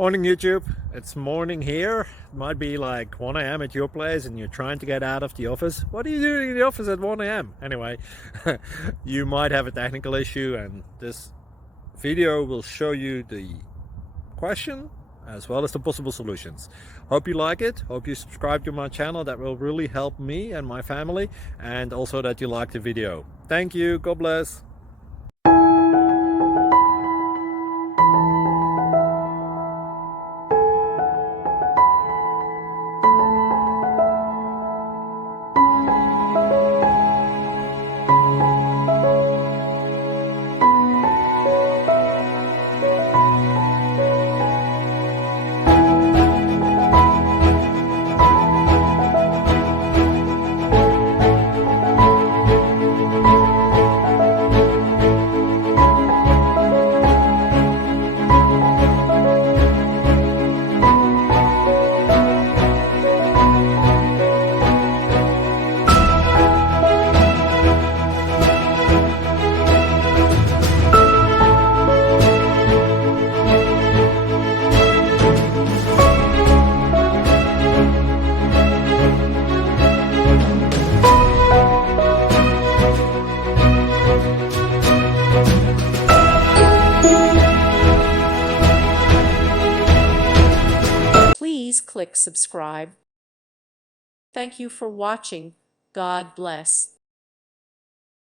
Morning YouTube, it's morning here. It might be like 1 a.m. at your place and you're trying to get out of the office. What are you doing in the office at 1 a.m.? Anyway, you might have a technical issue and this video will show you the question as well as the possible solutions. Hope you like it, hope you subscribe to my channel. That will really help me and my family, and also that you like the video. Thank you, God bless. Please click subscribe. Thank you for watching. God bless.